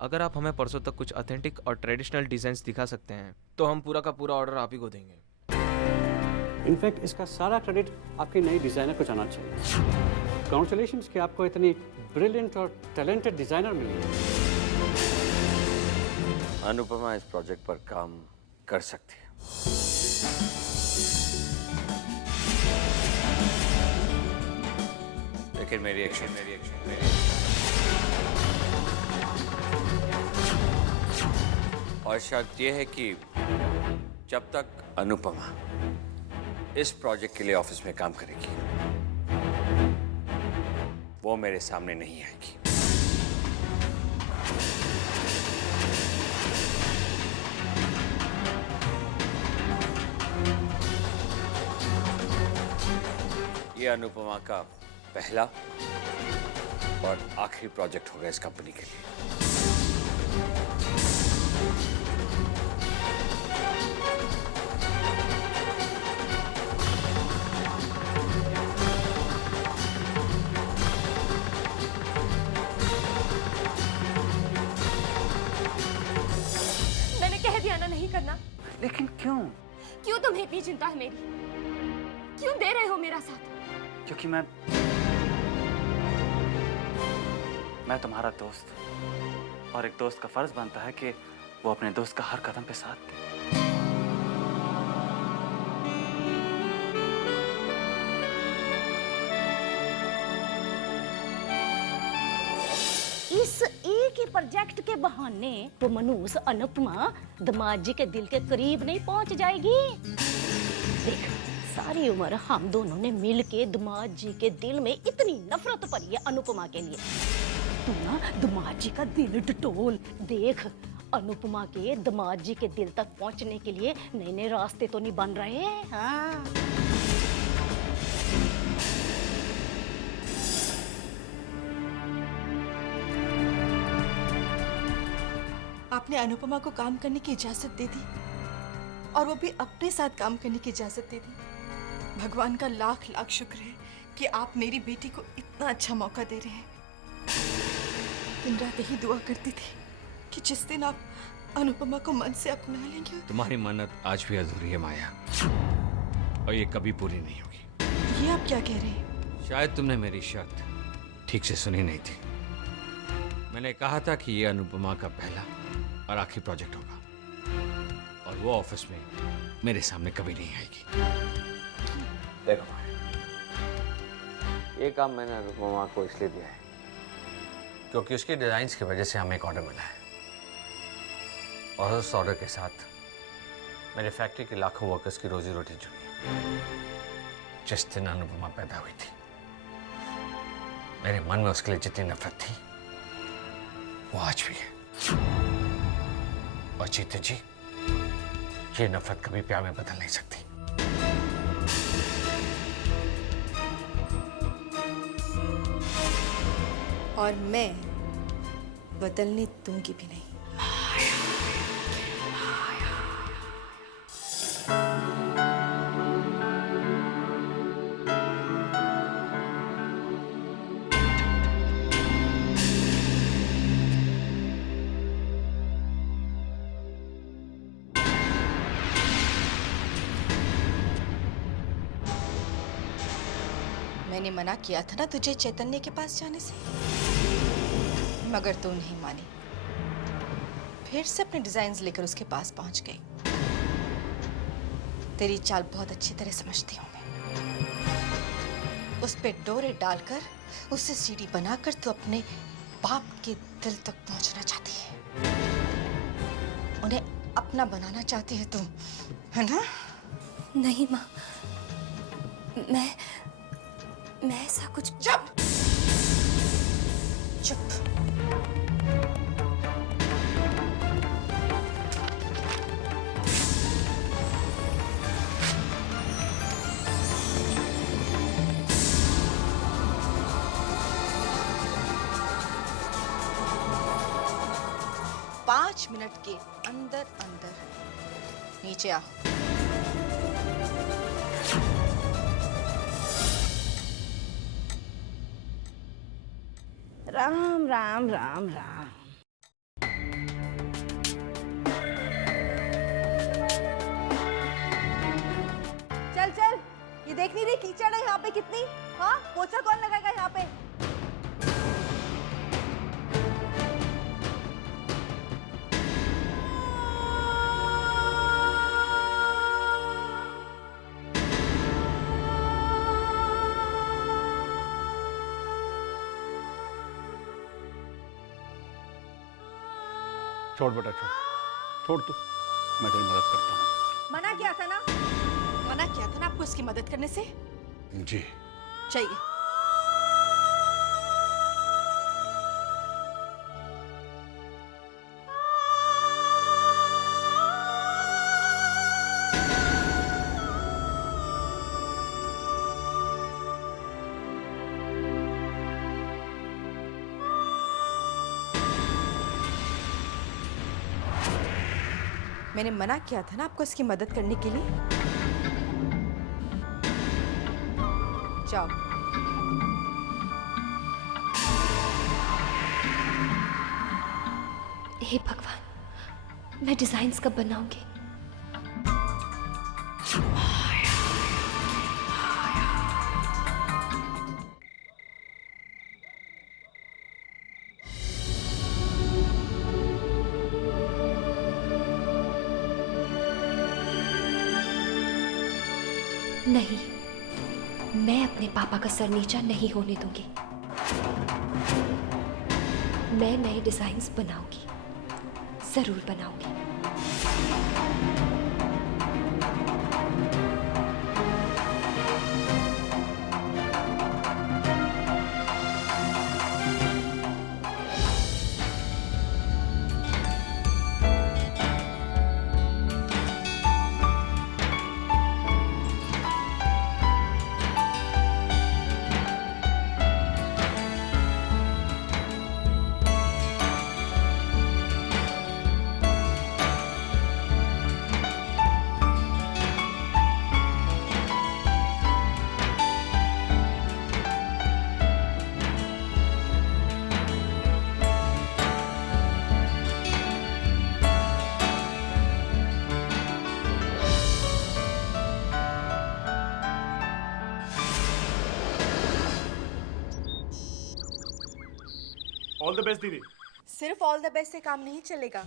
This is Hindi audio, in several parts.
अगर आप हमें परसों तक कुछ ऑथेंटिक और ट्रेडिशनल डिजाइन्स दिखा सकते हैं तो हम पूरा का पूरा ऑर्डर आप ही को देंगे। इनफैक्ट इसका सारा क्रेडिट आपके नए डिज़ाइनर को जाना चाहिए। कॉन्ग्रेचुलेशंस कि आपको इतनी ब्रिलियंट और टैलेंटेड डिज़ाइनर मिली है। अनुपमा इस प्रोजेक्ट पर काम कर सकती है। लेकिन मेरी एक्शन और शर्त यह है कि जब तक अनुपमा इस प्रोजेक्ट के लिए ऑफिस में काम करेगी वो मेरे सामने नहीं आएगी। ये अनुपमा का पहला और आखिरी प्रोजेक्ट होगा इस कंपनी के लिए। मैंने कह दिया ना नहीं करना। लेकिन क्यों? क्यों तुम्हें इतनी चिंता है मेरी? क्यों दे रहे हो मेरा साथ? क्योंकि मैं तुम्हारा दोस्त, और एक दोस्त का फर्ज बनता है कि वो अपने दोस्त का हर कदम पे साथ दे। इस एक ही प्रोजेक्ट के बहाने वो मनुष्य अनुपमा दामाद जी के दिल के करीब नहीं पहुंच जाएगी। देख, सारी उम्र हम दोनों ने मिल के दामाद जी के दिल में इतनी नफरत भरी है अनुपमा के लिए। तू ना दामाद जी का दिल टटोल। देख, अनुपमा के दामाद जी के दिल तक पहुंचने के लिए नए नए रास्ते तो नहीं बन रहे। हाँ, आपने अनुपमा को काम करने की इजाजत दे दी, और वो भी अपने साथ काम करने की इजाजत दे दी। भगवान का लाख लाख शुक्र है कि आप मेरी बेटी को इतना अच्छा मौका दे रहे हैं। दिन रात यही दुआ करती थी कि जिस दिन आप अनुपमा को मन से अपना लेंगे। तुम्हारी मन्नत आज भी अधूरी है माया, और ये कभी पूरी नहीं होगी। ये आप क्या कह रहे हैं? शायद तुमने मेरी शर्त ठीक से सुनी नहीं थी। मैंने कहा था कि ये अनुपमा का पहला और आखिरी प्रोजेक्ट होगा, और वो ऑफिस में मेरे सामने कभी नहीं आएगी। देखो, ये काम मैंने अनुपमा को इसलिए दिया है क्योंकि उसकी डिजाइन्स की वजह से हमें एक ऑर्डर मिला है, और उस ऑर्डर के साथ मेरे फैक्ट्री के लाखों वर्कर्स की रोजी रोटी जुड़ी है। जिस दिन अनुपमा पैदा हुई थी, मेरे मन में उसके लिए जितनी नफरत थी वो आज भी है। और जीते जी ये नफरत कभी प्यार में बदल नहीं सकती। और मैं बदलने दूंगी भी नहीं। मैंने मना किया था ना तुझे चैतन्य के पास जाने से, मगर तू नहीं मानी। फिर से अपने डिजाइन्स लेकर उसके पास पहुंच गई। तेरी चाल बहुत अच्छी तरह समझती हूँ मैं। उस पे डोरे डालकर, उससे सीढ़ी बनाकर तू अपने बाप के दिल तक पहुंचना चाहती है। उन्हें अपना बनाना चाहती है तू, है ना? नहीं माँ, मैं ऐसा कुछ। चुप चुप। पाँच मिनट के अंदर अंदर नीचे आओ। राम राम राम राम। देख नहीं रही कीचड़ है यहाँ पे कितनी? हाँ, पोछा कौन लगाएगा यहाँ पे? छोड़ बेटा, छोड़ छोड़, तू, मैं तेरी मदद करता हूँ। मना किया था ना? मना किया था ना आपको इसकी मदद करने से? जी। चाहिए। मैंने मना किया था ना आपको इसकी मदद करने के लिए। जाओ। हे भगवान, मैं डिजाइन्स कब बनाऊंगी? नहीं, मैं अपने पापा का सर नीचा नहीं होने दूंगी। मैं नए डिजाइन्स बनाऊंगी, जरूर बनाऊंगी। ऑल द बेस्ट दीदी। सिर्फ ऑल द बेस्ट से काम नहीं चलेगा।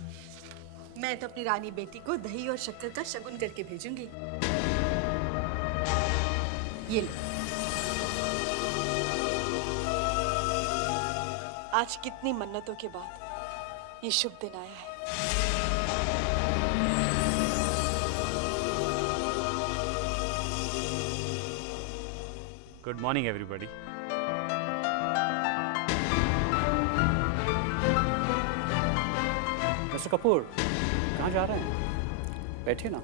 मैं तो अपनी रानी बेटी को दही और शक्कर का शगुन करके भेजूंगी। ये लो। आज कितनी मन्नतों के बाद ये शुभ दिन आया है। Good morning everybody. Mister Kapoor, कहाँ जा रहे हैं? बैठिए ना,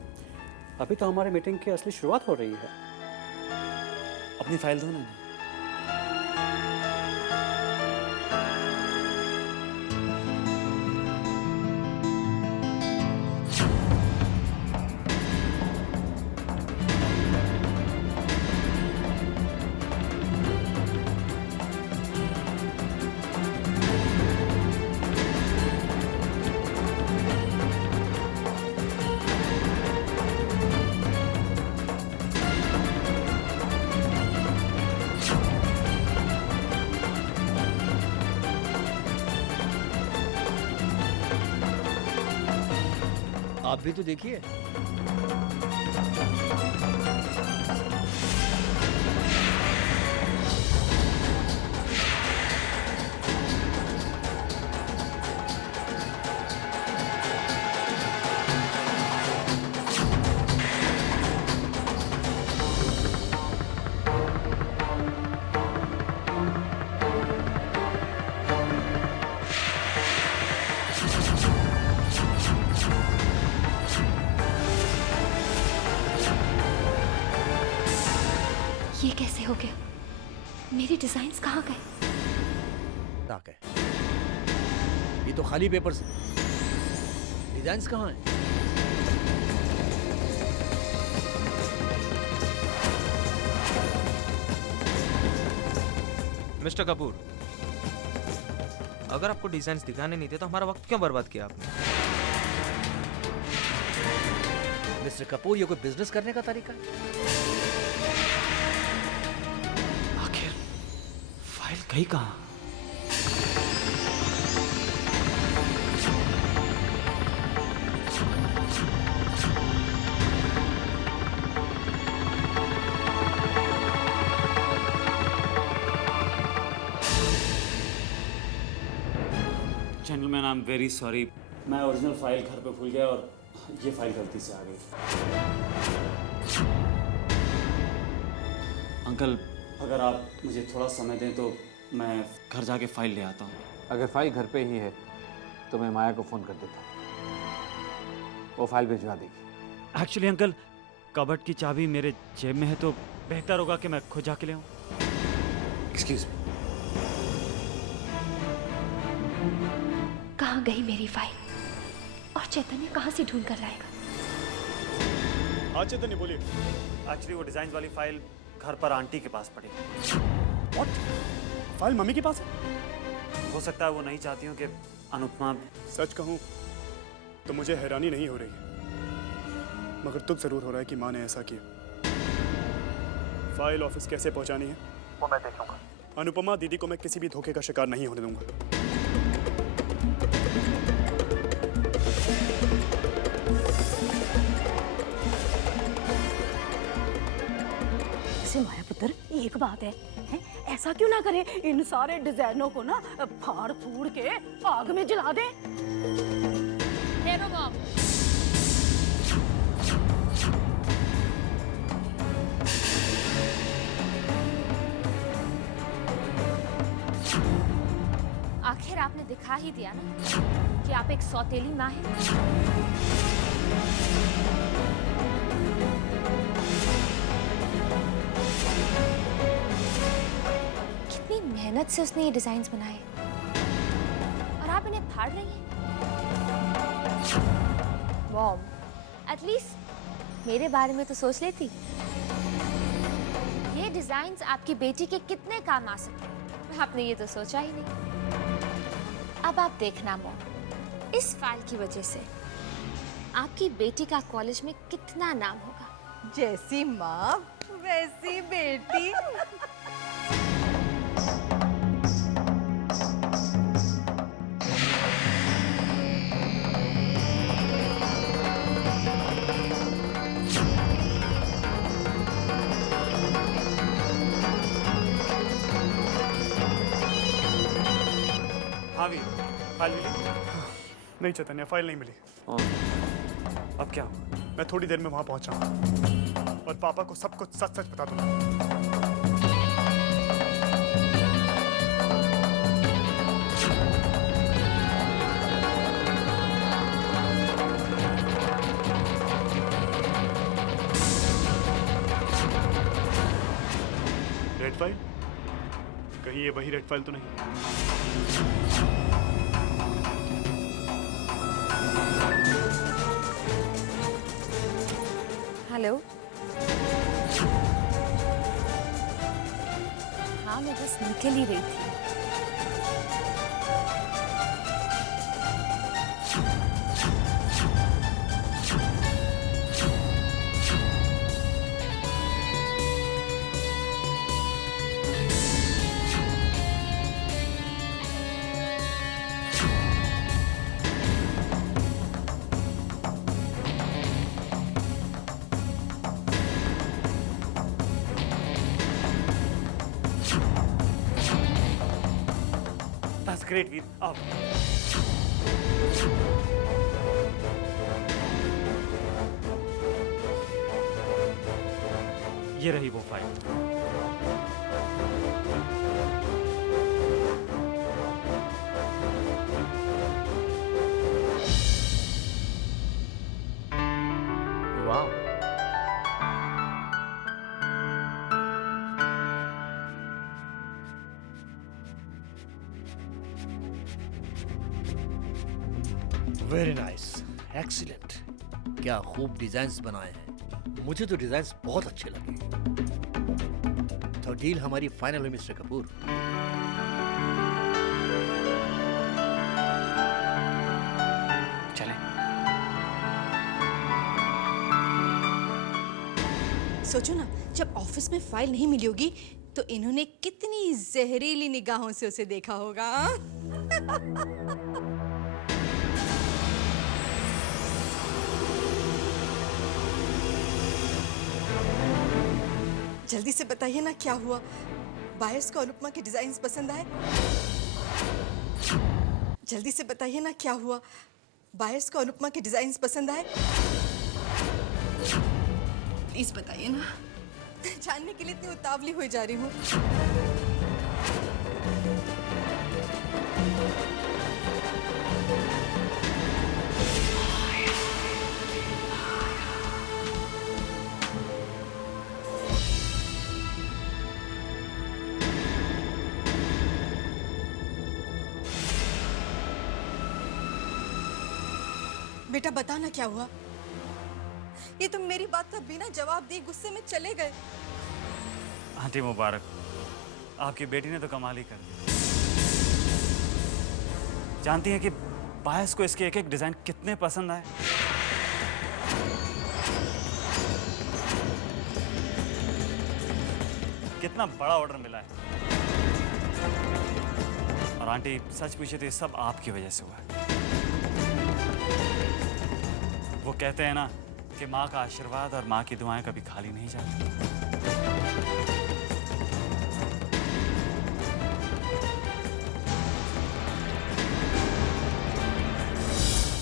अभी तो हमारी मीटिंग की असली शुरुआत हो रही है। अपनी फाइल दो ना। आप भी तो देखिए। ये कैसे हो गया? मेरे डिजाइन्स कहाँ गए? ये तो खाली पेपर से, डिजाइन्स कहाँ हैं? मिस्टर कपूर, अगर आपको डिजाइन्स दिखाने नहीं थे तो हमारा वक्त क्यों बर्बाद किया आपने? मिस्टर कपूर, ये कोई बिजनेस करने का तरीका है? फाइल गई कहाँ? Gentleman, I am very sorry. मैं ओरिजिनल फाइल घर पे भूल गया और ये फाइल गलती से आ गई। अंकल, अगर आप मुझे थोड़ा समय दें तो मैं घर जाके फाइल ले आता हूँ। अगर फाइल घर पे ही है तो मैं माया को फ़ोन कर देता, वो फाइल भिजवा देगी। एक्चुअली अंकल, कबर्ड की चाबी मेरे जेब में है तो बेहतर होगा कि मैं खुद जाके ले आऊँ। Excuse me. कहाँ गई मेरी फाइल? और चैतन्य कहाँ से ढूंढ कर लाएगा? हाँ चैतन्य, बोलिए। एक्चुअली वो डिजाइन वाली फाइल घर पर आंटी के पास पड़ी। व्हाट? फाइल मम्मी के पास है? हो सकता है वो नहीं चाहती हूँ कि अनुपमा। सच कहूँ तो मुझे हैरानी नहीं हो रही है, मगर दुख जरूर हो रहा है कि माँ ने ऐसा किया। फाइल ऑफिस कैसे पहुँचानी है वो मैं देखूंगा। अनुपमा दीदी को मैं किसी भी धोखे का शिकार नहीं होने दूंगा। से माया पुत्र, एक बात है, ऐसा क्यों ना करे, इन सारे डिजाइनों को ना फाड़ फूड़ के आग में जला दे। ठहरो मॉम। आखिर आपने दिखा ही दिया ना कि आप एक सौतेली माँ हैं। कितनी मेहनत से उसने ये डिजाइन्स बनाए और आप इन्हें फाड़ रही हैं। मॉम, एटलीस्ट मेरे बारे में तो सोच लेती। ये डिजाइन्स आपकी बेटी के कितने काम आ सकते हैं, आपने ये तो सोचा ही नहीं। अब आप देखना मॉम, इस फाइल की वजह से आपकी बेटी का कॉलेज में कितना नाम होगा। जैसी माँ वैसी बेटी। हाँ भी, फाइल मिली? नहीं चैतन्य, फाइल नहीं मिली। अब क्या होगा? मैं थोड़ी देर में वहां पहुंचाऊंगा और पापा को सब कुछ सच सच बता दूंगा। Red file? कहीं ये वही रेड फाइल तो नहीं? हेलो। हाँ, मैं बस निकल ही रही थी। That's great, Veer. Up. ये रही वो फाइल। वाह, वेरी नाइस, एक्सीलेंट। क्या खूब डिजाइन्स बनाए हैं। मुझे तो डिजाइन्स बहुत अच्छे लगे। तो डील हमारी फाइनल हुई मिस्टर कपूर। चलें। सोचो ना, जब ऑफिस में फाइल नहीं मिली होगी तो इन्होंने कितनी जहरीली निगाहों से उसे देखा होगा। जल्दी से बताइए ना क्या हुआ। बायर्स को अनुपमा के डिजाइन पसंद आए? जल्दी से बताइए ना क्या हुआ। बायर्स को अनुपमा के डिजाइन पसंद आए? प्लीज बताइए ना, जानने के लिए इतनी उतावली हुई जा रही हूँ। बेटा बता ना क्या हुआ। ये तुम मेरी बात का बिना जवाब दिए गुस्से में चले गए। आंटी मुबारक, आपकी बेटी ने तो कमाल ही कर दी। जानती हैं कि बायस को इसके एक एक डिजाइन कितने पसंद आए। कितना बड़ा ऑर्डर मिला है। और आंटी सच पूछे तो ये सब आपकी वजह से हुआ है। वो कहते हैं ना कि माँ का आशीर्वाद और माँ की दुआएं कभी खाली नहीं जाती।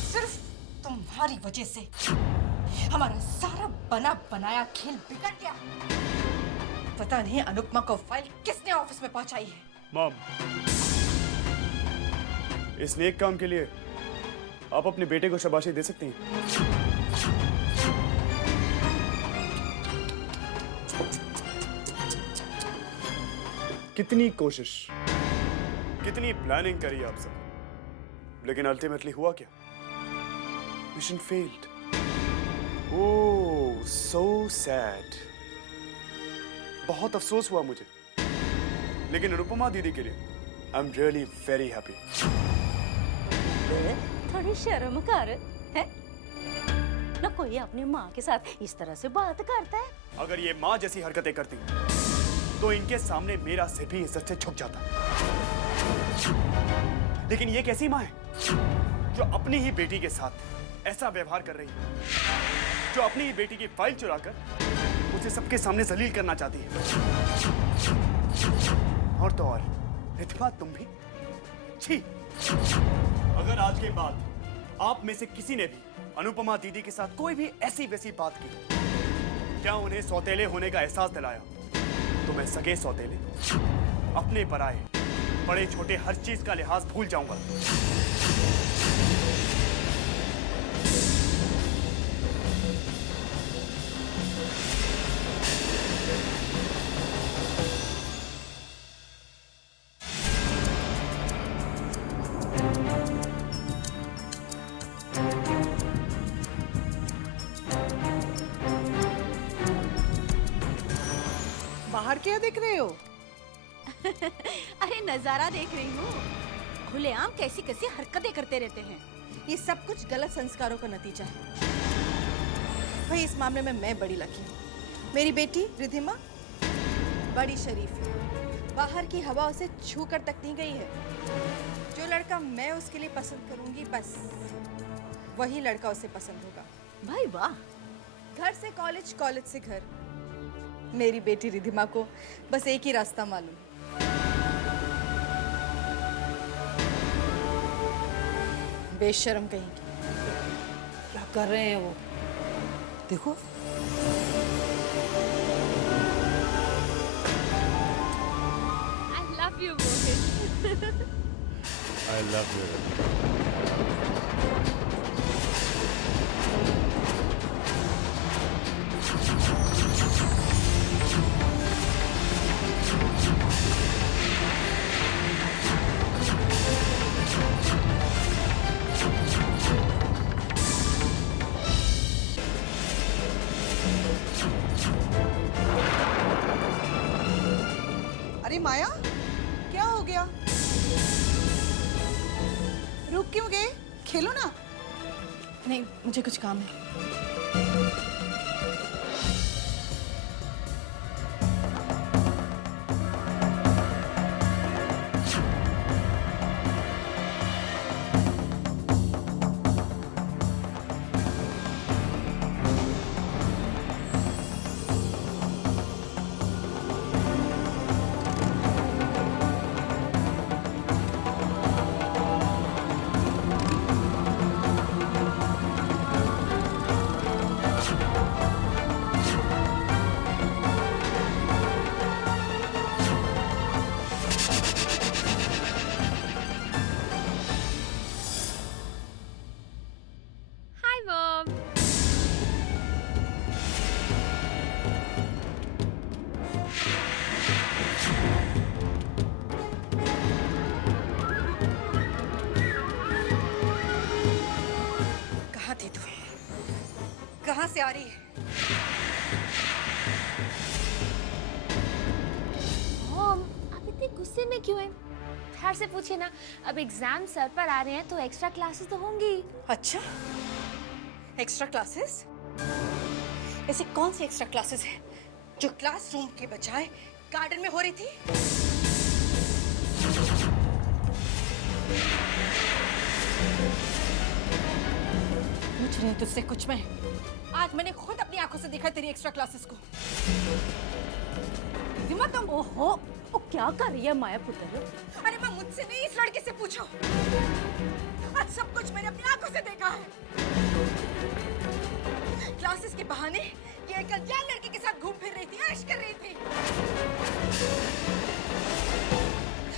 सिर्फ तुम्हारी वजह से हमारा सारा बना बनाया खेल बिगड़ गया। पता नहीं अनुपमा को फाइल किसने ऑफिस में पहुंचाई है। मॉम, इस नेक काम के लिए आप अपने बेटे को शाबाशी दे सकती हैं। कितनी कोशिश, कितनी प्लानिंग करी आप सब, लेकिन अल्टीमेटली हुआ क्या? Mission failed. Oh, so sad. बहुत अफसोस हुआ मुझे, लेकिन अनुपमा दीदी के लिए I am really very happy. थोड़ी शर्म कर, है ना? कोई अपनी माँ के साथ इस तरह से बात करता है? अगर ये माँ जैसी हरकतें करती तो इनके सामने मेरा सिर भी इज्जत से झुक जाता। लेकिन ये कैसी माँ है जो अपनी ही बेटी के साथ ऐसा व्यवहार कर रही है, जो अपनी ही बेटी की फाइल चुराकर उसे सबके सामने जलील करना चाहती है। और तो और रिद्धिमा, तुम भी छी। अगर आज के बाद आप में से किसी ने भी अनुपमा दीदी के साथ कोई भी ऐसी वैसी बात की, क्या उन्हें सौतेले होने का एहसास दिलाया, तो मैं सगे सौतेले, अपने पराए, बड़े छोटे हर चीज का लिहाज भूल जाऊंगा। बाहर क्या देख रहे हो? अरे नजारा देख रही हूँ। खुलेआम कैसी कैसी हरकतें करते रहते हैं। ये सब कुछ गलत संस्कारों का नतीजा है। भाई इस मामले में मैं बड़ी लकी हूँ। मेरी बेटी रिद्धिमा बड़ी शरीफ है। बाहर की हवा उसे छू कर तक नहीं गई है। जो लड़का मैं उसके लिए पसंद करूंगी, बस वही लड़का उसे पसंद होगा। भाई वाह। घर से कॉलेज, कॉलेज से घर। मेरी बेटी रिद्धिमा को बस एक ही रास्ता मालूम। बेशर्म कहेंगी। क्या कर रहे हैं वो? देखो, I love you, Mohit. I love you. अरे माया, क्या हो गया? रुक क्यों गए? खेलो ना। नहीं, मुझे कुछ काम है। कहाँ से आ रही है? मॉम, आप इतने गुस्से में क्यों हैं? प्यार से पूछिए ना। अब एग्जाम सर पर आ रहे हैं तो एक्स्ट्रा क्लासेस तो होंगी। अच्छा, एक्स्ट्रा क्लासेस? ऐसी कौन सी एक्स्ट्रा क्लासेस है जो क्लासरूम के बजाय गार्डन में हो रही थी? पूछ रही हूँ तुझसे कुछ मैं। आज मैंने खुद अपनी आंखों से देखा तेरी एक्स्ट्रा क्लासेस को। दिमाग तुम ओहो, वो क्या कर रही है माया पुत्र? अरे मैं मुझसे नहीं, इस लड़के से पूछो। आज सब कुछ मैंने अपनी आंखों से देखा है। क्लासेस के बहाने ये एक अनजान लड़के के साथ घूम फिर रही थी, ऐश कर रही थी।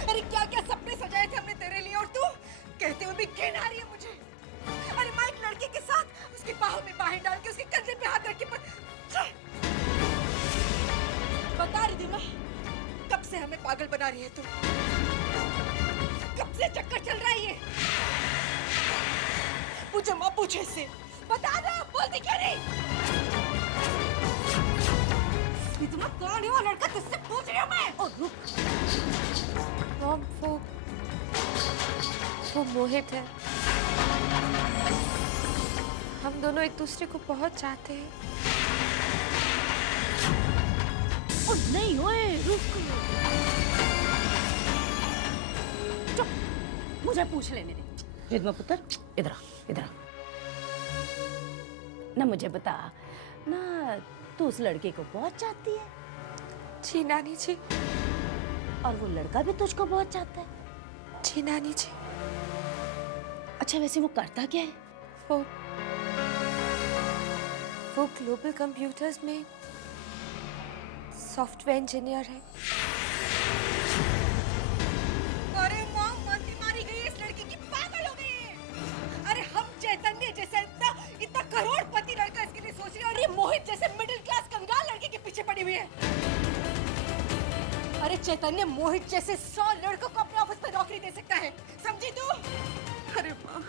अरे क्या क्या सपने सजाए थे हमने तेरे लिए, और तू कहते हुए भी घिन आ रही है मुझे। अरे मैं एक लड़के के साथ उसकी बाहों में बाहें डाल के उसके कंधे पे हाथ रख के बता रही थी ना, कब से हमें पागल बना रही है तू? कब से चक्कर चल रहा है ये? पूछो माँ, पूछो इससे, बता दो, बोलती क्यों नहीं? इतना कौन है वो लड़का, तुझसे पूछ रही हूँ मैं। और रुक, मॉम, वो मोहित है। हम दोनों एक दूसरे को बहुत चाहते हैं। और नहीं ओए, रुक। चुप, मुझे पूछ लेने दे। रिद्मा पुत्र, इधर आ, इधर आ। ना मुझे बता ना, तू उस लड़के को बहुत चाहती है? जी नानी जी। और वो लड़का भी तुझको बहुत चाहता है? जी नानी जी। अच्छा, वैसे वो करता क्या है? वो ग्लोबल कंप्यूटर्स में सॉफ्टवेयर इंजीनियर है। अरे मॉम, मरती मारी गई इस लड़की की, पागल हो गई है। अरे हम चैतन्य जैसा इतना करोड़पति लड़का इसके लिए सोच रही है, और ये मोहित जैसे मिडिल क्लास कंगाल लड़के के पीछे पड़ी हुई है। अरे चैतन्य मोहित जैसे 100 लड़कों को अपने ऑफिस में नौकरी दे सकता है, समझी तू? अरे माँ,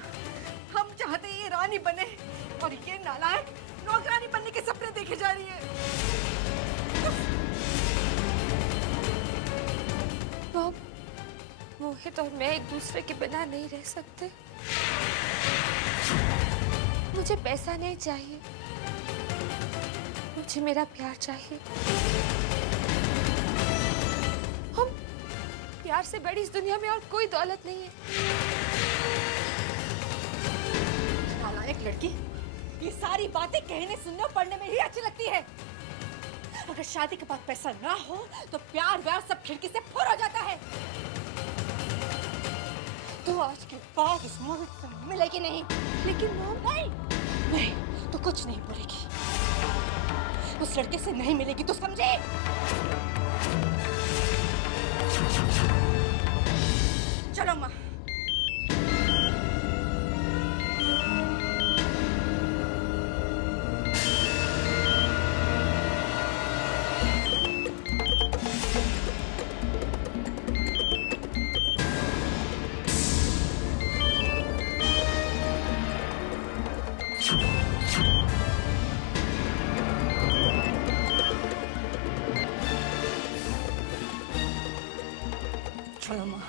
हम चाहते ये रानी बने और ये नालायक नौकरानी बनने के सपने देखे जा रही है। मॉम, मोहित और मैं एक दूसरे के बिना नहीं रह सकते। मुझे पैसा नहीं चाहिए, मुझे मेरा प्यार चाहिए। हम प्यार से बड़ी इस दुनिया में और कोई दौलत नहीं है। नालायक लड़की, ये सारी बातें कहने, सुनने और पढ़ने में ही अच्छी लगती है। अगर शादी के बाद पैसा ना हो तो प्यार व्यार सब खिड़की से फुर हो जाता है। तो आज के बाद इस मोहित से मिलेगी नहीं। लेकिन मॉम, नहीं, तो कुछ नहीं बोलेगी। उस लड़के से नहीं मिलेगी, तो समझे? चलो माँ। चलो माँ।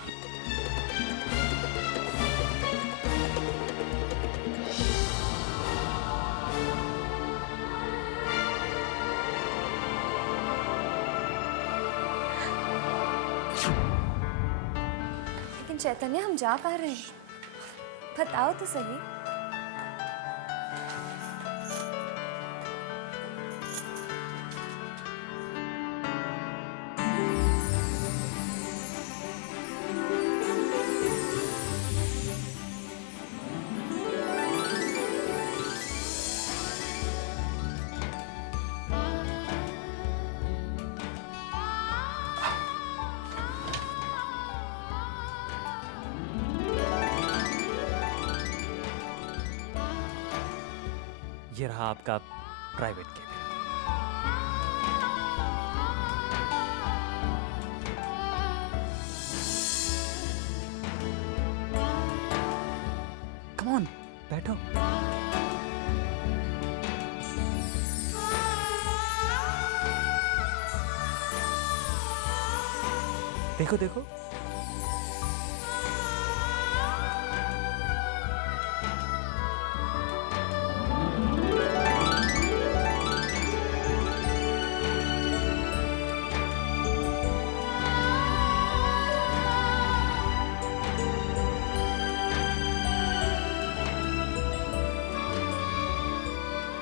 लेकिन चैतन्य, हम जा पा रहे हैं? बताओ तो सही। ये रहा आपका प्राइवेट केबिन। कम ऑन, बैठो। देखो देखो।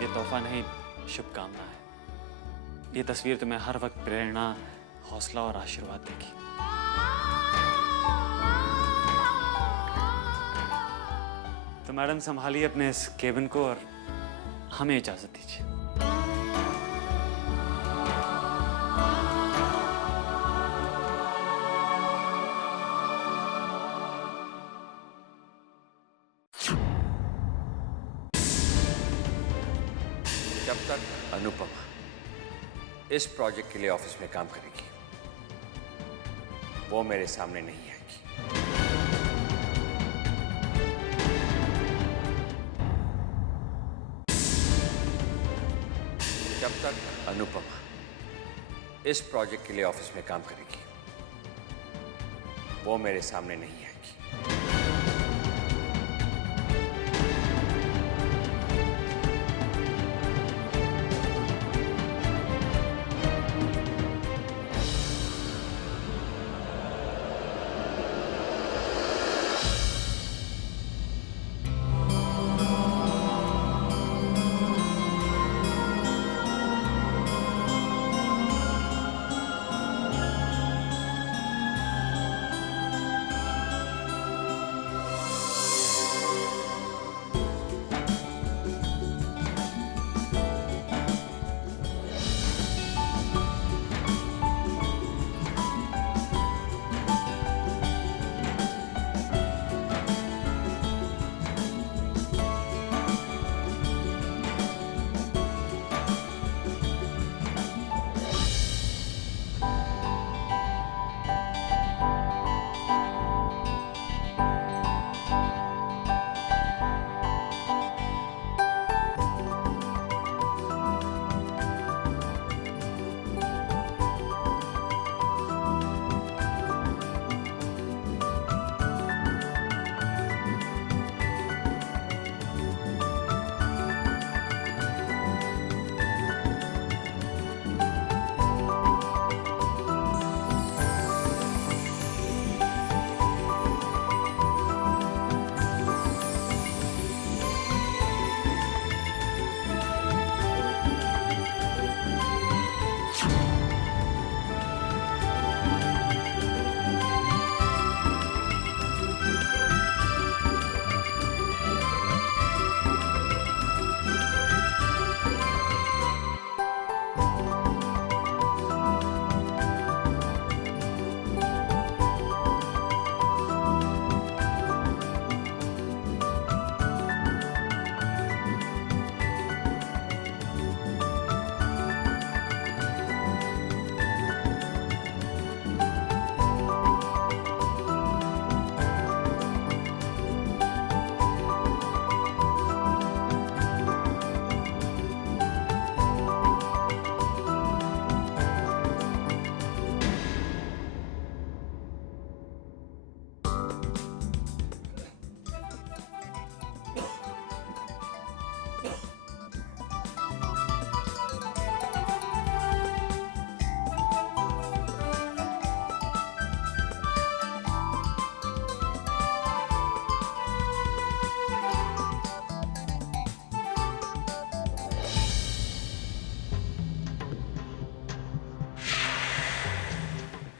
ये तोहफा नहीं, शुभकामना है। ये तस्वीर तुम्हें हर वक्त प्रेरणा, हौसला और आशीर्वाद देगी। तो मैडम संभालिए अपने इस केबिन को और हमें इजाजत दीजिए। जब तक अनुपमा इस प्रोजेक्ट के लिए ऑफिस में काम करेगी, वो मेरे सामने नहीं आएगी। जब तक अनुपमा इस प्रोजेक्ट के लिए ऑफिस में काम करेगी, वो मेरे सामने नहीं आएगी।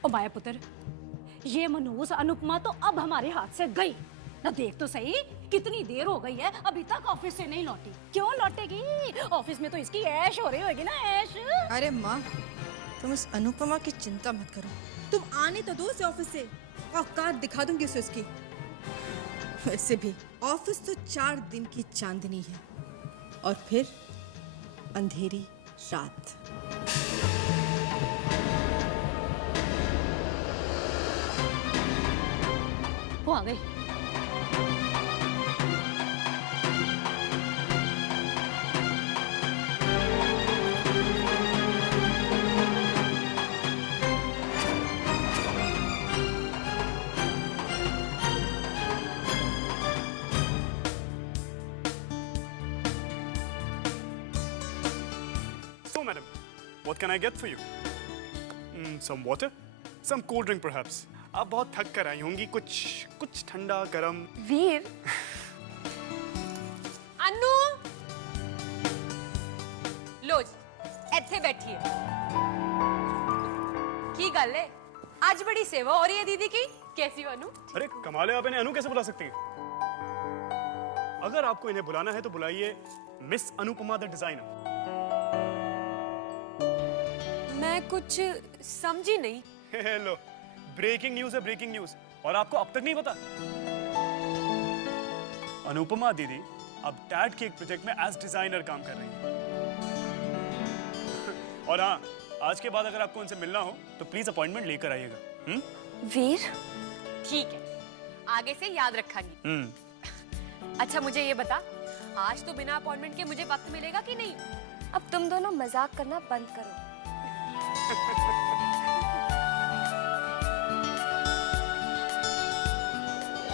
ओ माया पुत्र, ये मनहूस अनुपमा तो अब हमारे हाथ से गई ना। देख तो सही कितनी देर हो गई है, अभी तक ऑफिस से नहीं लौटी। क्यों लौटेगी? ऑफिस में तो इसकी ऐश हो रही होगी ना, ऐश। अरे माँ, तुम इस अनुपमा की चिंता मत करो। तुम आने तो दो उसे ऑफिस से, औकात दिखा दूंगी उसे उसकी। वैसे भी ऑफिस तो 4 दिन की चांदनी है और फिर अंधेरी रात। वो आ गई। What can I get for you? Some water? Some cold drink perhaps. आप बहुत थक कर आई होंगी, कुछ ठंडा गरम। वीर अनु लो ਇੱਥੇ बैठिए की गल है आज बड़ी सेवा हो रही है दीदी की कैसी हो अनु? अरे कमाल है, आप इन्हें अनु कैसे बुला सकती हैं? अगर आपको इन्हें बुलाना है तो बुलाइए मिस अनुपमा द डिजाइनर। मैं कुछ समझी नहीं। हेलो, ब्रेकिंग न्यूज है, ब्रेकिंग न्यूज। और आपको अब तक नहीं पता? अनुपमा दीदी अब डैड के एक प्रोजेक्ट में एज डिजाइनर काम कर रही है। और हाँ, आज के बाद अगर आपको उनसे मिलना हो तो प्लीज अपॉइंटमेंट लेकर आइएगा। वीर ठीक है, आगे से याद रखांगी। अच्छा मुझे ये बता, आज तो बिना अपॉइंटमेंट के मुझे वक्त मिलेगा कि नहीं? अब तुम दोनों मजाक करना बंद करो।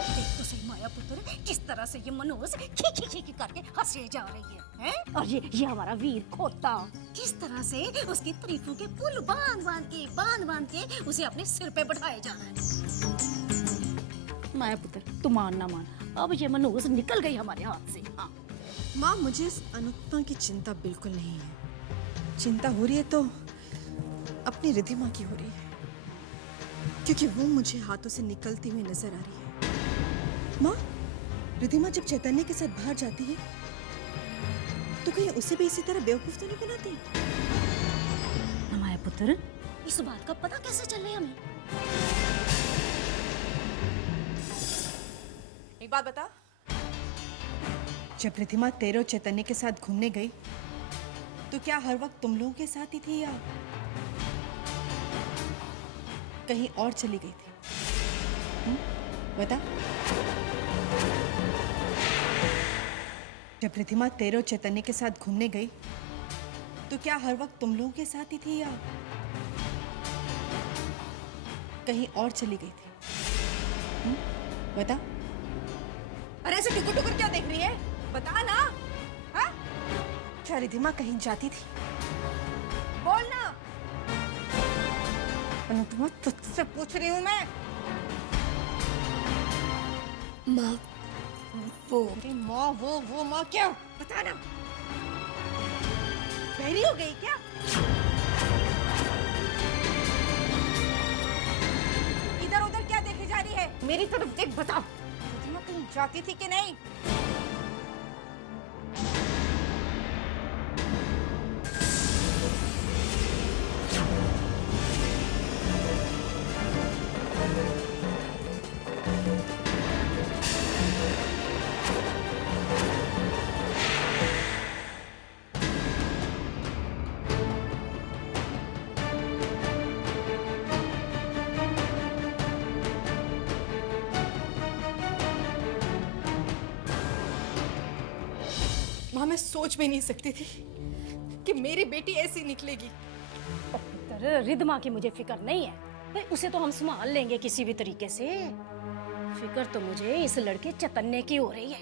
देख तो सही माया पुत्र, किस तरह से ये मनोज खी करके हंसे जा रही है? और ये हमारा वीर खोता किस तरह से उसकी तारीफों के पुल बांध के उसे अपने सिर पे बैठाया जा रहा है। माया पुत्र तू मान ना मान, अब ये मनोज निकल गई हमारे हाथ से। हाँ माँ, मुझे इस अनुपमा की चिंता बिल्कुल नहीं है। चिंता हो रही है तो अपनी रिद्धिमा की हो रही है, क्योंकि वो मुझे हाथों से निकलती हुई नजर आ रही है। माँ, रिद्धिमा जब चैतन्य के साथ बाहर जाती है तो कहीं उसे भी इसी तरह बेवकूफ तो नहीं बनाती? ना माया पुत्र, इस बात का पता कैसे चले हमें? एक बात बता, जब रिद्धिमा तेरे और चैतन्य के साथ घूमने गई तो क्या हर वक्त तुम लोगों के साथ ही थी या कहीं और चली गई थी? बता। जब रिद्धिमा तेरे और चैतन्य के साथ घूमने गई तो क्या हर वक्त तुम लोगों के साथ ही थी या कहीं और चली गई थी? बता। अरे ऐसे टुकुर टुकुर क्या देख रही है? बता ना। हाँ? क्या रिद्धिमा कहीं जाती थी? बोल ना। अनुपमा, तुझसे पूछ रही हूँ मैं। माँ वो माँ क्या? बता ना। बहरी हो गई क्या? इधर उधर क्या देखे जा रही है? मेरी तरफ देख, बता। रिद्धिमा कहीं जाती थी कि नहीं? माँ, मैं सोच भी नहीं सकती थी कि मेरी बेटी ऐसी निकलेगी। पुत्र, रिद्धिमा की मुझे फिक्र नहीं है, भाई उसे तो हम संभाल लेंगे किसी भी तरीके से। फिक्र तो मुझे इस लड़के चैतन्य की हो रही है।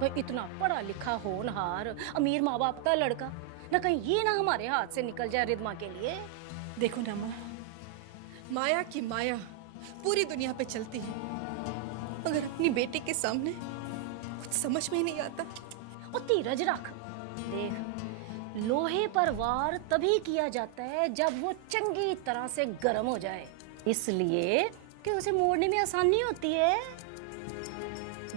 भाई इतना पढ़ा लिखा होनहार अमीर माँ बाप का लड़का, ना कहीं ये ना हमारे हाथ से निकल जाए रिद्धिमा के लिए। देखो ना माँ, माया की माया पूरी दुनिया पे चलती है, मगर अपनी बेटी के सामने कुछ समझ में ही नहीं आता। और धीरज रख, देख लोहे पर वार तभी किया जाता है जब वो चंगी तरह से गर्म हो जाए, इसलिए कि उसे मोड़ने में आसानी होती है।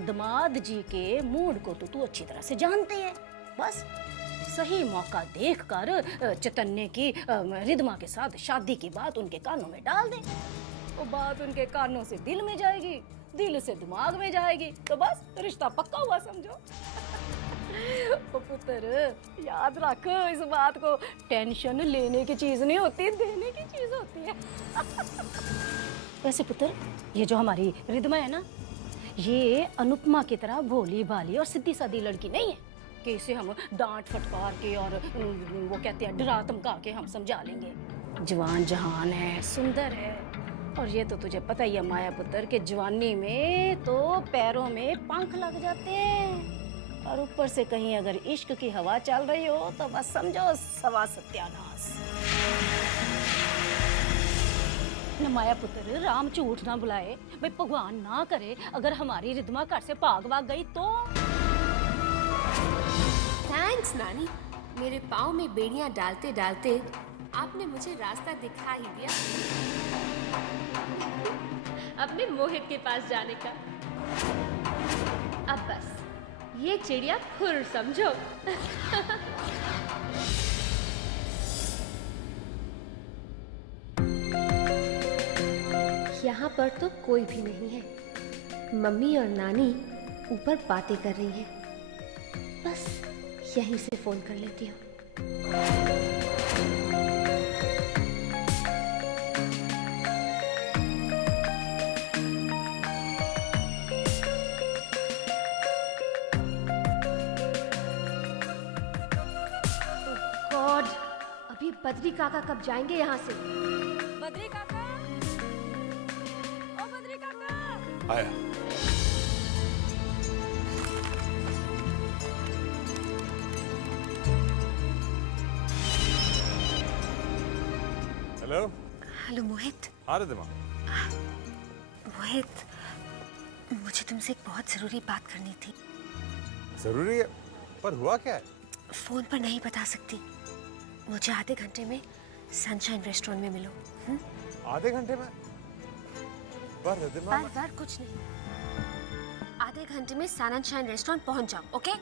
दामाद जी के मूड को तो तू अच्छी तरह से जानते है। बस सही मौका देखकर चैतन्य की रिद्धिमा के साथ शादी की बात उनके कानों में डाल दे। वो बात उनके कानों से दिल में जाएगी, दिल से दिमाग में जाएगी, तो बस रिश्ता पक्का हुआ समझो। ओ पुत्र, याद रख इस बात को, टेंशन लेने की चीज नहीं होती, देने की चीज होती है। वैसे पुत्र, ये जो हमारी रिद्धिमा है ना, ये अनुपमा की तरह भोली भाली और सीधी सादी लड़की नहीं है कि इसे हम डांट फटकार के और वो कहते हैं डरा धमका के हम समझा लेंगे। जवान जहान है, सुंदर है, और ये तो तुझे पता ही है माया पुत्र के जवानी में तो पैरों में पंख लग जाते हैं, और ऊपर से कहीं अगर इश्क की हवा चल रही हो तो बस समझो सवा सत्यानाश। न माया पुत्र राम झूठ ना बुलाए, भाई भगवान ना करे अगर हमारी रिधमा घर से भाग भाग गई तो। थैंक्स नानी, मेरे पाँव में बेड़ियां डालते डालते आपने मुझे रास्ता दिखा ही दिया अपने मोहित के पास जाने का। अब बस ये चिड़िया खुर समझो। यहाँ पर तो कोई भी नहीं है। मम्मी और नानी ऊपर बातें कर रही हैं। बस यहीं से फोन कर लेती हूँ। गॉड, अभी बद्री काका कब जाएंगे यहाँ से? बद्री काका, ओ बद्री काका। आया। हेलो। हेलो मोहित। हाँ रिधिमा। मोहित, मुझे तुमसे एक बहुत जरूरी बात करनी थी। जरूरी है, पर हुआ क्या है? फोन पर नहीं बता सकती। मुझे आधे घंटे में सनशाइन रेस्टोरेंट में मिलो। आधे घंटे में? पर रिधिमा, बार कुछ नहीं, आधे घंटे में सनशाइन रेस्टोरेंट पहुंच जाओ, ओके?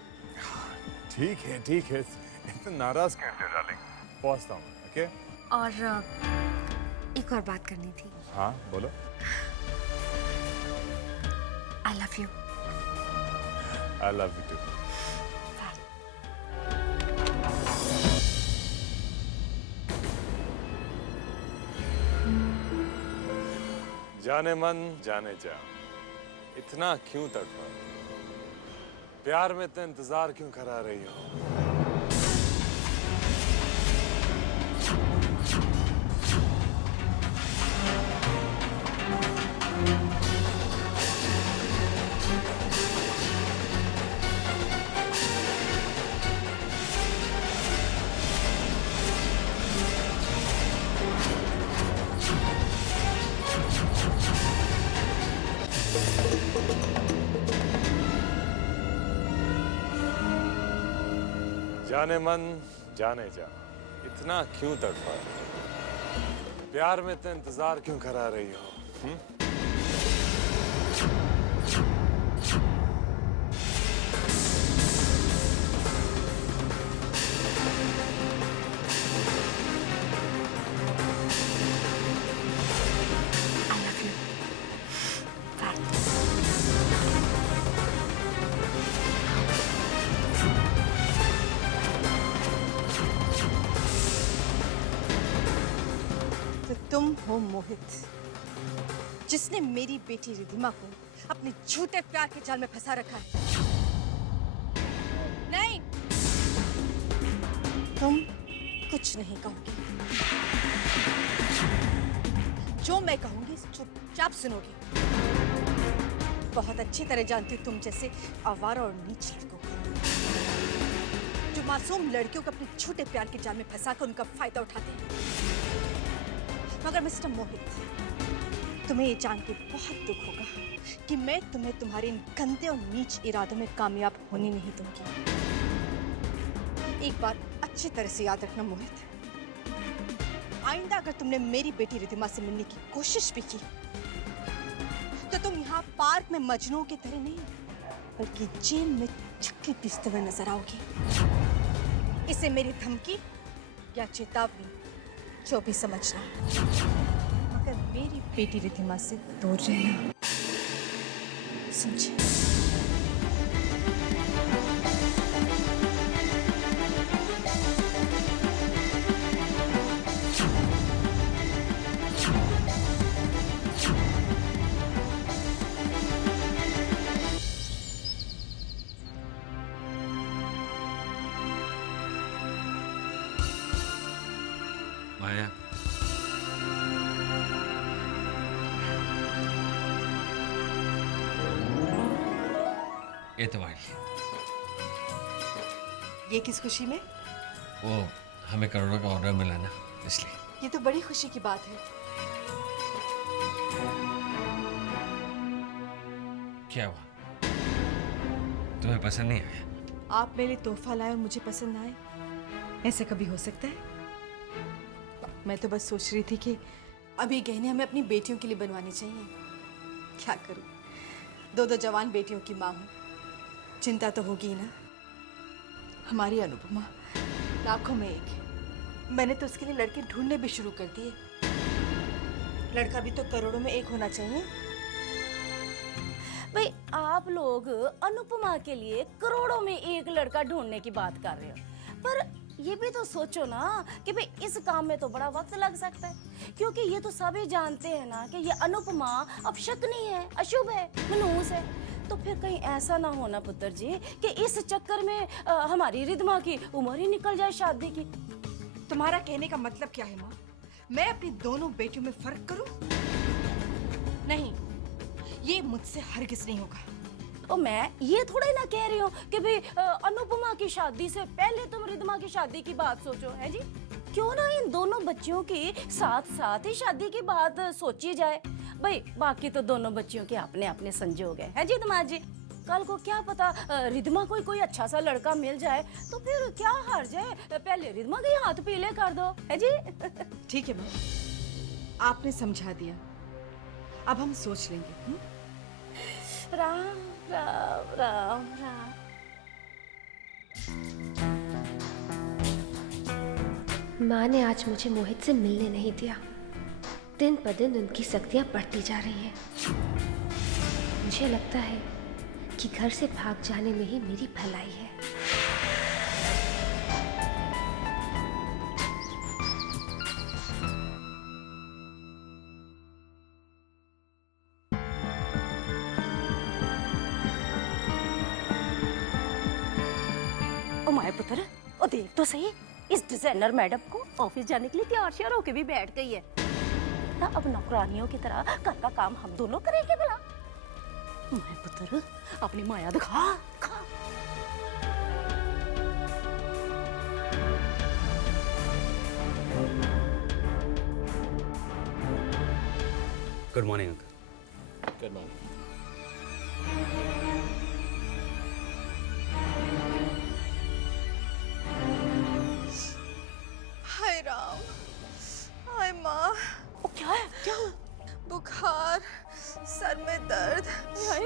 ठीक है ठीक है, इतना नाराज कैसे डार्लिंग? पहुंचता हूँ, ओके? और एक और बात करनी थी। हाँ बोलो। I love you. I love you too. जाने मन जाने जा, इतना क्यों तड़पा? प्यार में तो इंतजार क्यों करा रही हो? जाने मन जाने जा, इतना क्यों तड़पा? प्यार में तो इंतजार क्यों करा रही हो? तुम हो मोहित, जिसने मेरी बेटी रिधिमा को अपने झूठे प्यार के जाल में फंसा रखा है। नहीं, तुम कुछ नहीं कहोगे। जो मैं कहूंगी चुपचाप सुनोगे। बहुत अच्छी तरह जानती हूँ तुम जैसे आवारा और नीच लड़कों को, जो मासूम लड़कियों को अपने झूठे प्यार के जाल में फंसाकर उनका फायदा उठाते हैं। मगर मिस्टर मोहित, तुम्हें ये जान के बहुत दुख होगा कि मैं तुम्हें तुम्हारे इन गंदे और नीच इरादों में कामयाब होने नहीं दूंगी। एक बात अच्छी तरह से याद रखना मोहित, आइंदा अगर तुमने मेरी बेटी रिधिमा से मिलने की कोशिश भी की तो तुम यहाँ पार्क में मजनू की तरह नहीं बल्कि जेल में चक्की पीसते हुए नजर आओगी। इसे मेरी धमकी या चेतावनी जो भी समझना, मगर मेरी बेटी रिधिमा से दूर रहना, समझे? माया, ये तुम्हारे लिए। ये किस खुशी में? वो हमें करोड़ों का ऑर्डर मिला ना, इसलिए। ये तो बड़ी खुशी की बात है। क्या हुआ? तुम्हें पसंद नहीं आया? आप मेरे लिए तोहफा लाए और मुझे पसंद आए, ऐसा कभी हो सकता है? मैं तो बस सोच रही थी कि अभी गहने हमें अपनी बेटियों के लिए बनवाने चाहिए। क्या करूं, दो जवान बेटियों की माँ हूं, चिंता तो होगी ही ना। हमारी अनुपमा लाखों में एक है, मैंने तो उसके लिए लड़के ढूंढने भी शुरू कर दिए। लड़का भी तो करोड़ों में एक होना चाहिए। भाई आप लोग अनुपमा के लिए करोड़ों में एक लड़का ढूंढने की बात कर रहे हो, पर ये भी तो सोचो ना कि भाई इस काम में तो बड़ा वक्त लग सकता है, क्योंकि ये तो सभी जानते हैं ना कि ये अनुपमा अब शकुनी है, अशुभ है, मनहूस है। तो फिर कहीं ऐसा ना होना पुत्र जी कि इस चक्कर में हमारी रिधमा की उम्र ही निकल जाए शादी की। तुम्हारा कहने का मतलब क्या है माँ? मैं अपनी दोनों बेटियों में फर्क करूं? नहीं, ये मुझसे हरगिज नहीं होगा। और मैं ये थोड़ा ही ना कह रही हूँ कि भाई अनुपमा की शादी से पहले तुम रिधमा की शादी की बात सोचो, है जी? क्यों ना इन दोनों बच्चियों की साथ साथ ही शादी की बात सोची जाए। भाई बाकी तो दोनों बच्चियों के अपने अपने संजोग है जी दामाद जी। कल को क्या पता रिधमा को कोई अच्छा सा लड़का मिल जाए तो फिर क्या हर्ज है, पहले रिधमा के हाथ पीले कर दो, है जी? ठीक है माँ, आपने समझा दिया, अब हम सोच लेंगे। राम राम राम राम। माँ ने आज मुझे मोहित से मिलने नहीं दिया। दिन ब दिन उनकी सख्तियां बढ़ती जा रही हैं। मुझे लगता है कि घर से भाग जाने में ही मेरी भलाई है। ओ माय पुत्र, ओ देख तो सही, इस डिजाइनर मैडम को ऑफिस जाने के लिए तैयार श्यार होके भी बैठ गई है ना। अब नौकरानियों की तरह घर का काम हम दोनों करेंगे भला? माय पुत्र अपनी माया दिखा। Good morning uncle. Good morning. हाय राम, हाय माँ। ओ क्या है, क्या हुआ? बुखार, सर में दर्द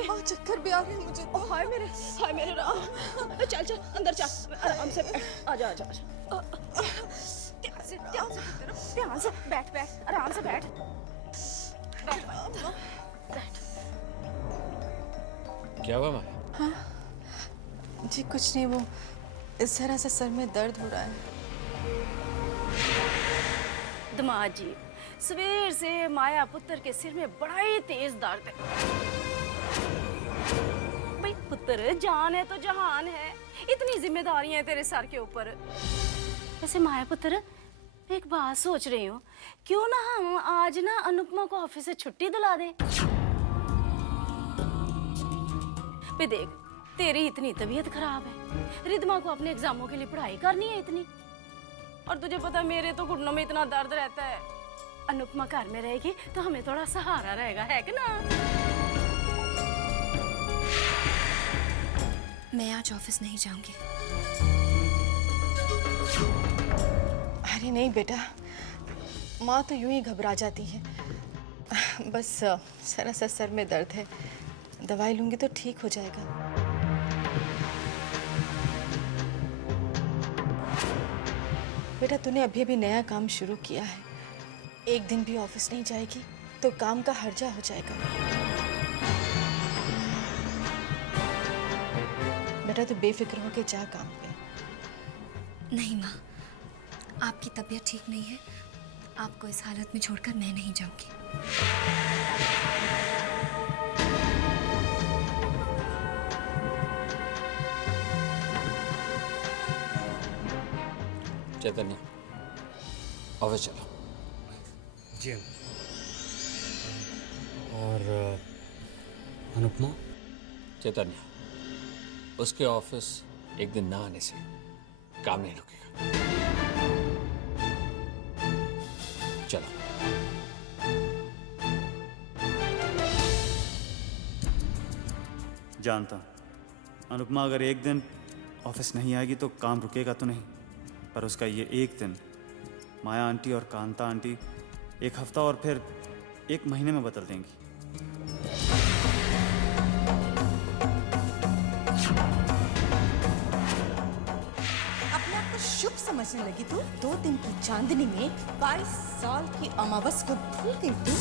और चक्कर भी आ रहे हैं मुझे तो। हाय मेरे राम। चल चल अंदर चल, आराम से बैठ, आजा आजा आजा। ध्यान से बैठ बैठ, आराम से बैठ बैठ बैठ। क्या हुआ माया? हाँ जी कुछ नहीं, वो जरा सा सर में दर्द हो रहा है। दामाद जी सवेर से माया पुत्र के सिर में बड़ा ही तेज दर्द है। भाई पुत्र जान है तो जहान है, इतनी जिम्मेदारियां हैं तेरे सर के ऊपर। वैसे माया पुत्र एक बात सोच रही हूँ, क्यों ना हम आज ना अनुपमा को ऑफिस से छुट्टी दिला दें। भाई देख तेरी इतनी तबीयत खराब है, रिधमा को अपने एग्जामों के लिए पढ़ाई करनी है इतनी, और तुझे पता मेरे तो घुटनों में इतना दर्द रहता है। अनुपमा घर में रहेगी तो हमें थोड़ा सहारा रहेगा, है कि ना? मैं आज ऑफिस नहीं जाऊंगी। अरे नहीं बेटा, माँ तो यूं ही घबरा जाती है। बस जरा सा सर में दर्द है, दवाई लूंगी तो ठीक हो जाएगा। बेटा तूने अभी अभी नया काम शुरू किया है, एक दिन भी ऑफिस नहीं जाएगी तो काम का हर्जा हो जाएगा। बेटा तू बेफिक्र होके जा काम पे। नहीं माँ, आपकी तबीयत ठीक नहीं है, आपको इस हालत में छोड़कर मैं नहीं जाऊंगी। चैतन्य ऑफिस चलो। जी और अनुपमा? चैतन्य उसके ऑफिस एक दिन ना आने से काम नहीं रुकेगा। चलो। जानता हूँ अनुपमा अगर एक दिन ऑफिस नहीं आएगी तो काम रुकेगा तो नहीं, पर उसका ये एक दिन माया आंटी और कांता आंटी एक हफ्ता और फिर एक महीने में बदल देंगी। अपने आप को शुभ समझने लगी तू। 2 दिन की चांदनी में 22 साल की अमावस को भूल गई तू।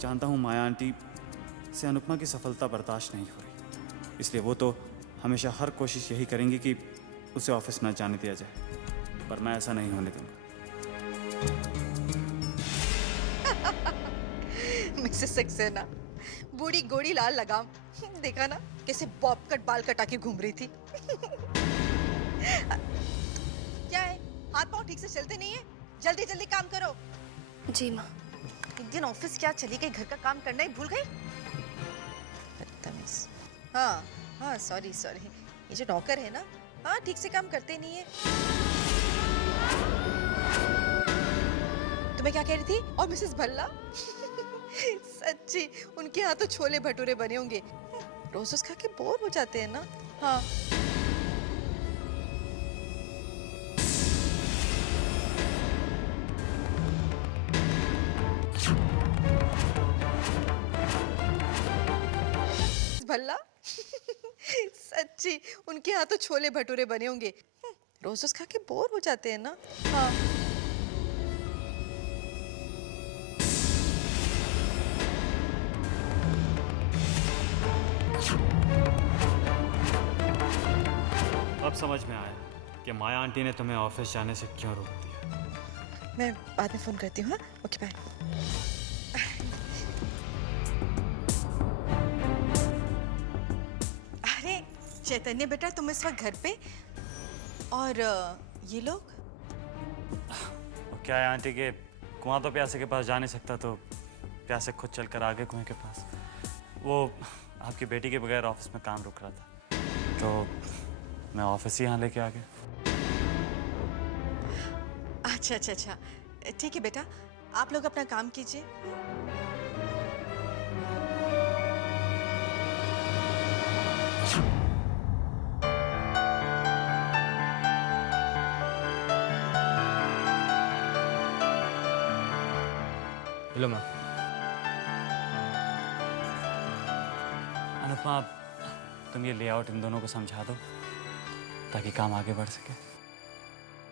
जानता हूँ माया आंटी से अनुपमा की सफलता बर्दाश्त नहीं हो रही, इसलिए वो तो हमेशा हर कोशिश यही करेंगी कि उसे ऑफिस न जाने दिया जाए, पर मैं ऐसा नहीं होने दूंगा। मिसेस सक्सेना, बूढ़ी गोड़ी लाल लगाम, देखा ना कैसे बॉब कट बाल कटा के घूम रही थी। क्या है, हाथ पांव ठीक से चलते नहीं है? जल्दी जल्दी काम करो। जी माँ। एक दिन ऑफिस क्या चली गई, घर का काम करना ही भूल गई। बदतमीज। हाँ हाँ, सॉरी सॉरी, ये जो नौकर है ना, हाँ ठीक से काम करते नहीं है। तुम्हें क्या कह रही थी? और मिसेस भल्ला? सच्ची उनके यहाँ तो छोले भटूरे बने होंगे, रोज रोज खा के बोर हो जाते हैं ना। हाँ भल्ला? सच्ची उनके यहाँ तो छोले भटूरे बने होंगे, रोज रोज खा के बोर हो जाते हैं ना। हाँ अब समझ में आया कि माया आंटी ने तुम्हें ऑफिस जाने से क्यों रोक दिया। मैं बाद में फोन करती हूँ। हाँ ओके बाय। अरे चैतन्य बेटा, तुम इस वक्त घर पे, और ये लोग? क्या है आंटी के कुआं तो प्यासे के पास जा नहीं सकता, तो प्यासे खुद चलकर आ गए कुएं के पास। वो आपकी बेटी के बगैर ऑफिस में काम रुक रहा था, तो मैं ऑफिस ही यहाँ लेके आ गया। अच्छा अच्छा अच्छा, ठीक है बेटा, आप लोग अपना काम कीजिए। Hello ma'am. अनुपमा, तुम ये लेआउट इन दोनों को समझा दो ताकि काम आगे बढ़ सके।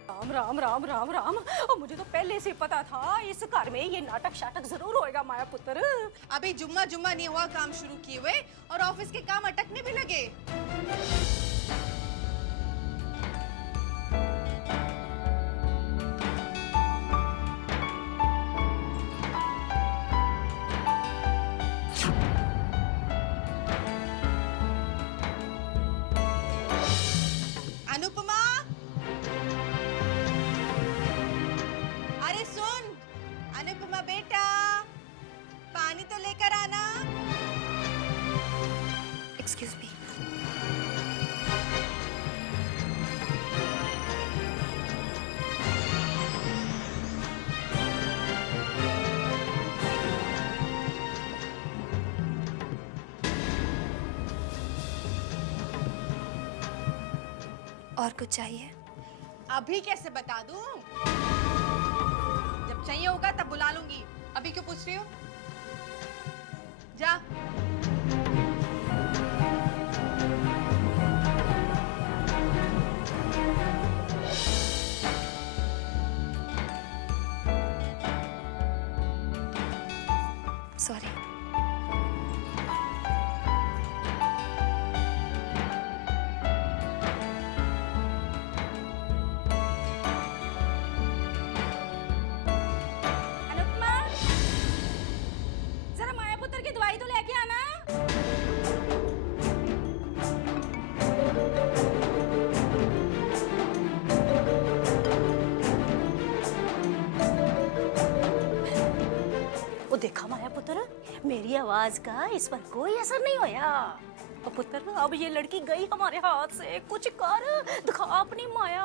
राम राम राम राम राम, और मुझे तो पहले से पता था इस घर में ये नाटक शाटक जरूर होएगा माया पुत्र। अभी जुम्मा जुम्मा नहीं हुआ काम शुरू किए हुए, और ऑफिस के काम अटकने भी लगे। अनुपमा, अरे सुन, अनुपमा बेटा, पानी तो लेकर आना। Excuse me. और कुछ चाहिए? अभी कैसे बता दूं? जब चाहिए होगा तब बुला लूंगी। अभी क्यों पूछ रही हो? जा। सॉरी। मेरी आवाज का इस पर कोई असर नहीं होया। तो पुत्र अब ये लड़की गई हमारे हाथ से, कुछ कर दिखा अपनी माया।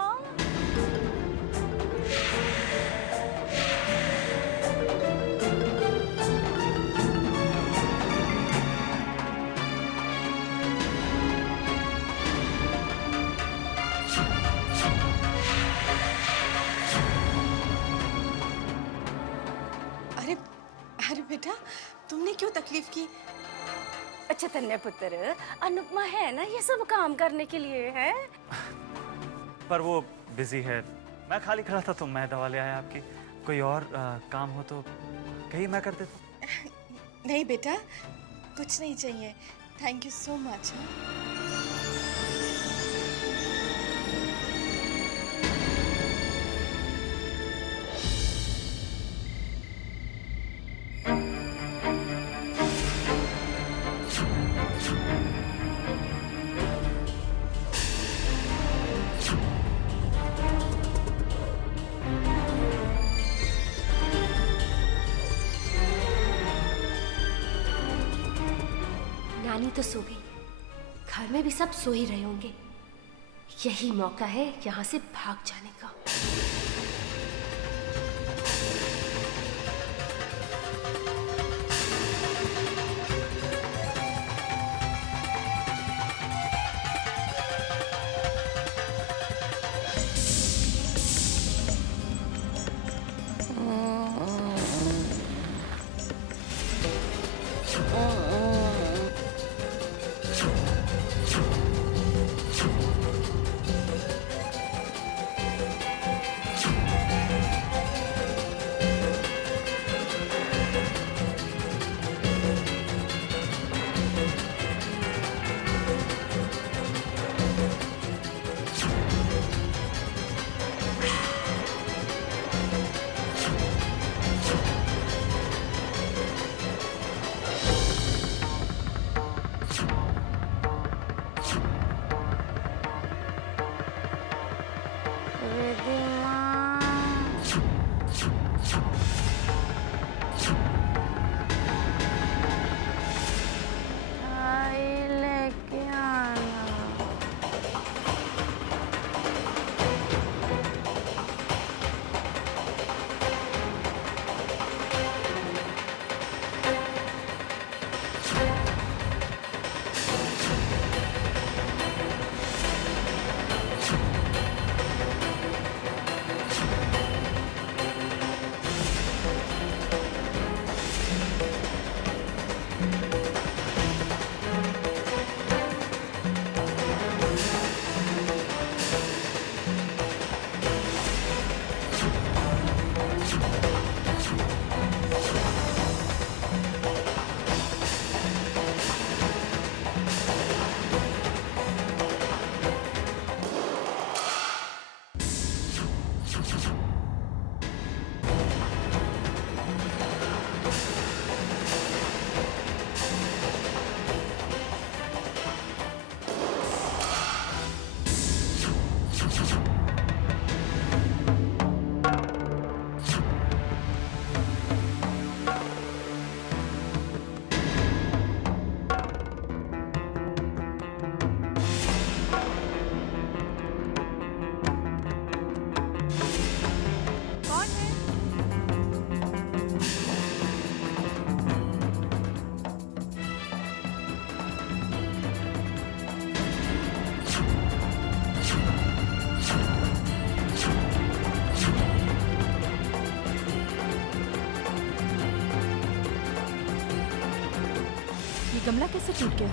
अरे अरे बेटा, तुमने क्यों तकलीफ की? अच्छा तन्ने पुत्र, अनुपमा है ना ये सब काम करने के लिए है। पर वो बिजी है। मैं खाली खड़ा था तो मैं दवा ले आया आपकी। कोई और काम हो तो कहीं मैं कर देता। नहीं बेटा, कुछ नहीं चाहिए। Thank you so much. नानी तो सो गई, घर में भी सब सो ही रहे होंगे। यही मौका है यहाँ से भाग जाने का। गमला कैसे टूट गया?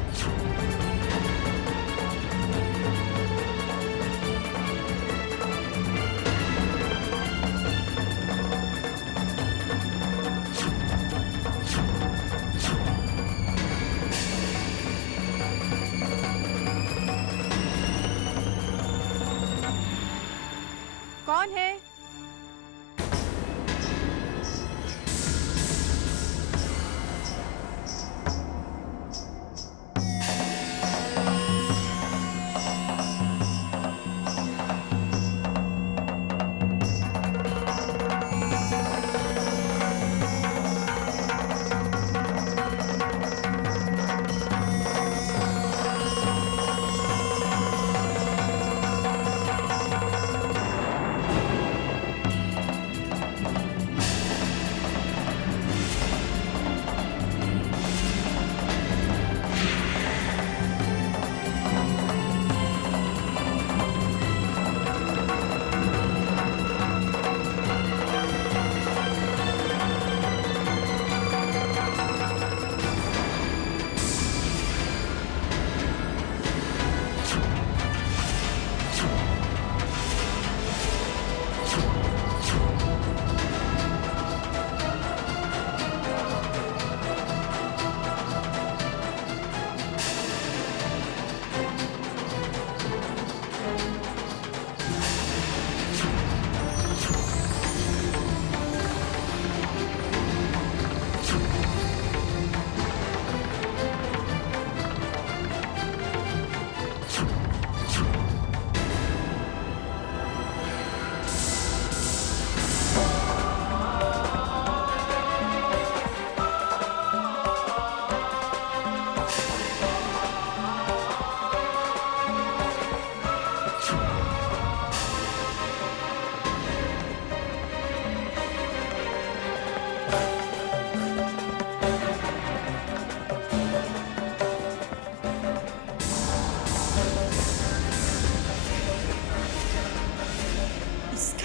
कौन है?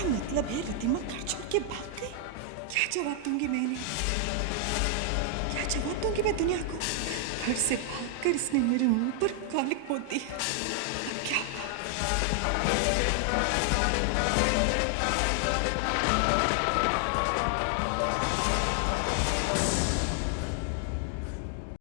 क्या मतलब है? रिद्धिमा घर छोड़ के भाग गई। क्या जवाब दूंगी मैं इन्हें? क्या जवाब दूंगी मैं दुनिया को? घर से भागकर इसने मेरे मुंह पर कालिक पोत दी। अब क्या?